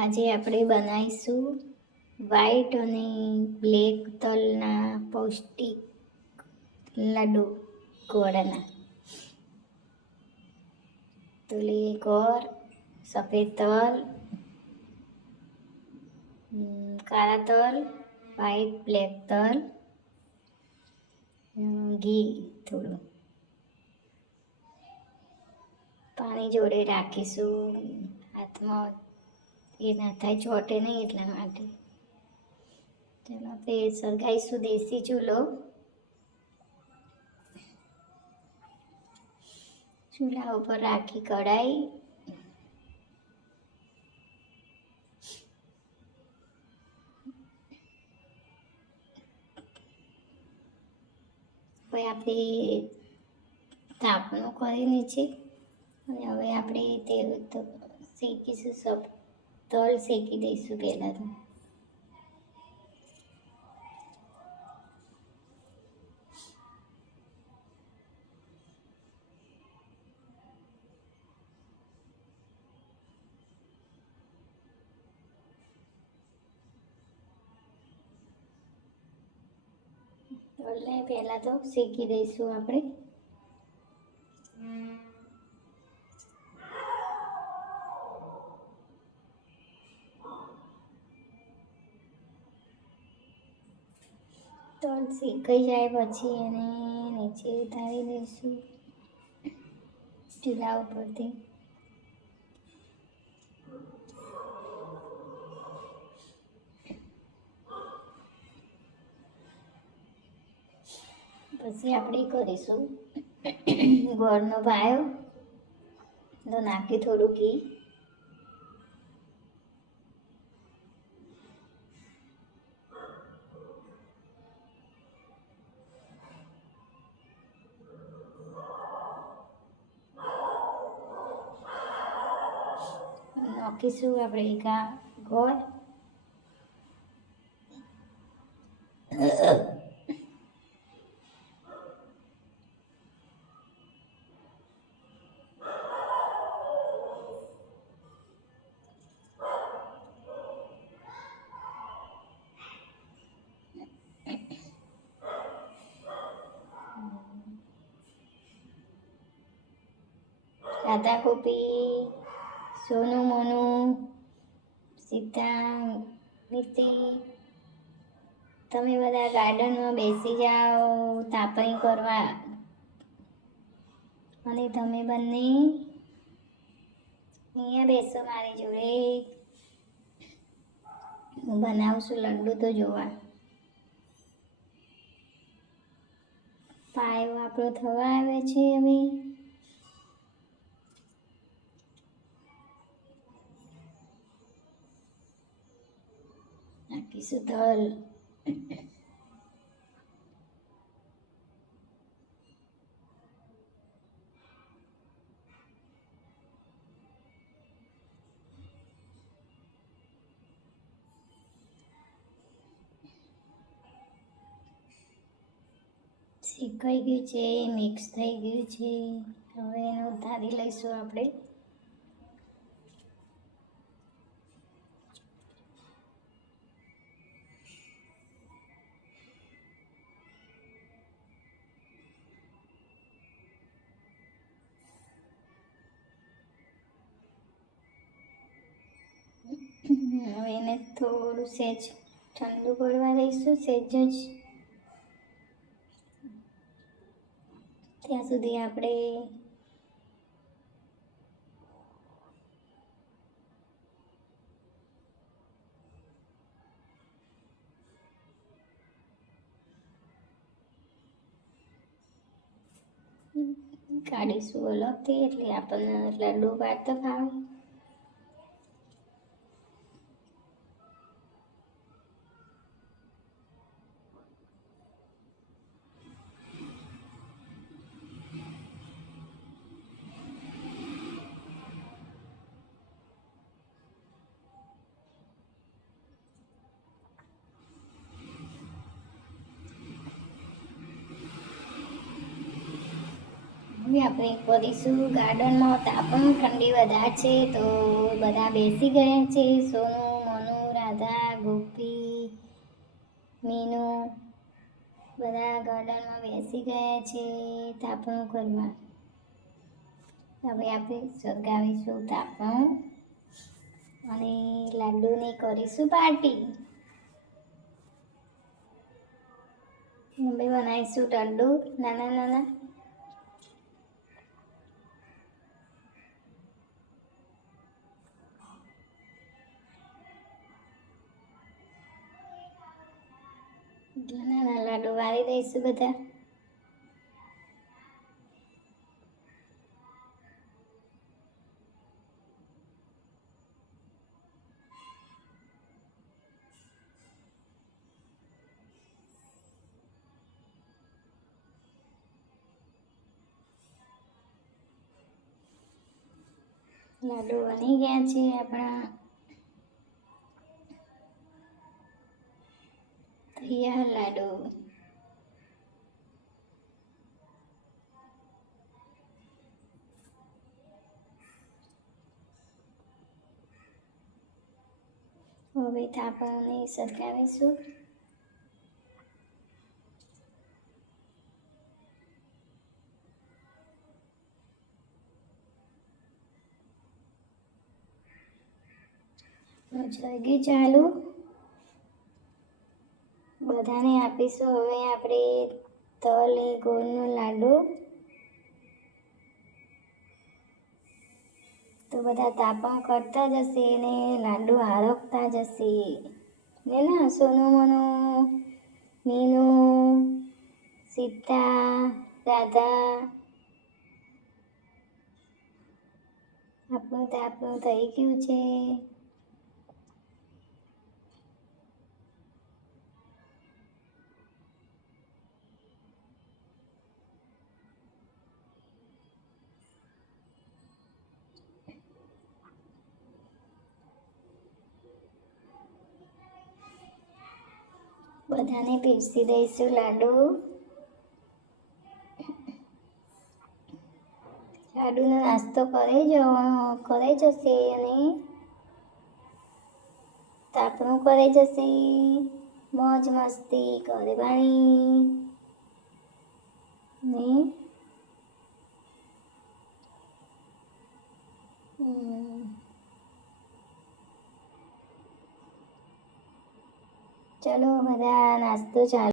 આજે આપણે બનાવીશું વ્હાઈટ અને બ્લેક તલના પૌષ્ટિક લાડુ ગોળના. તો ગોળ, સફેદ તલ કાળા તલ વ્હાઈટ બ્લેક તલ ઘી થોડું. પાણી જોડે રાખીશું, હાથમાં એ ના થાય, ચોટે નહીં એટલા માટે. ચાલો આપણે સળગાવીશું દેશી ચૂલો? ચૂલા ઉપર રાખી કઢાઈ. હવે આપણે તાપણું કરી છે અને હવે આપણે તેલ તો શેકીશું સબ તલ શેકી દઈશું પહેલાં તો. તલને પહેલાં તો શેકી દઈશું આપણે. તલ શીખાઈ જાય પછી એને નીચે ઉતારી દઈશું. ચૂલા ઉપરથી. પછી આપણે કરીશું. ગોળનો પાયો. તો નાખી થોડું ઘી. નાખીશું આપણે એક આ ગોળ રાધા કોપી સોનું, મોનું સીતા મિત્રી તમે બધા ગાર્ડનમાં બેસી જાઓ, તાપણી કરવા. અને તમે બંને અહીંયા બેસો મારી જોડે. હું બનાવશું લડ્ડુ તો જોવા. પાયો આપણો થવા આવે છે હવે. તલ શેકાઈ ગયું છે મિક્સ થઈ ગયું છે. હવે એનું ધારી લઈશું આપણે. હવે એને થોડું સેજ ઠંડુ પડવા દઈશું, સેજ જ. ત્યાં સુધી આપણે કાઢીશું અલગથી એટલે આપણને લડ્ડુ તો ફાવે હવે આપણે કરીશું ગાર્ડનમાં તાપણ ઠંડી વધારે છે તો બધા બેસી ગયા છે. સોનુ, મનુ, રાધા, ગોપી, મીનુ બધા ગાર્ડનમાં બેસી ગયા છે તાપણું કરવા હવે આપણે સળગાવીશું તાપણું અને લાડુની કરીશું પાર્ટી. બનાવીશું લડ્ડુ નાના નાના. નાના લાડુ વાળી દઈશું બધા. લાડુ બની ગયા છે આપણા. તૈયાર લાડુ હવે થાપણને સળગાવીશું જગી ચાલુ બધાને આપીશું. હવે આપણે તલ એ ગોળનો લાડુ. તો બધા તાપણ કરતા જશે ને લાડુ આરોગતા જશે. ને ના? સોનું મનું મીનુ સીતા, રાધા. આપણું તાપણું થઈ ગયું છે. બધાને પીરસી દઈશું લાડુ લાડુનો નાસ્તો કરે જવાનો કરે જશે અને તાપણું કરે જશે મોજ મસ્તી કરવાની ને હમ. ચલો બધા નાસ્તો ચાલુ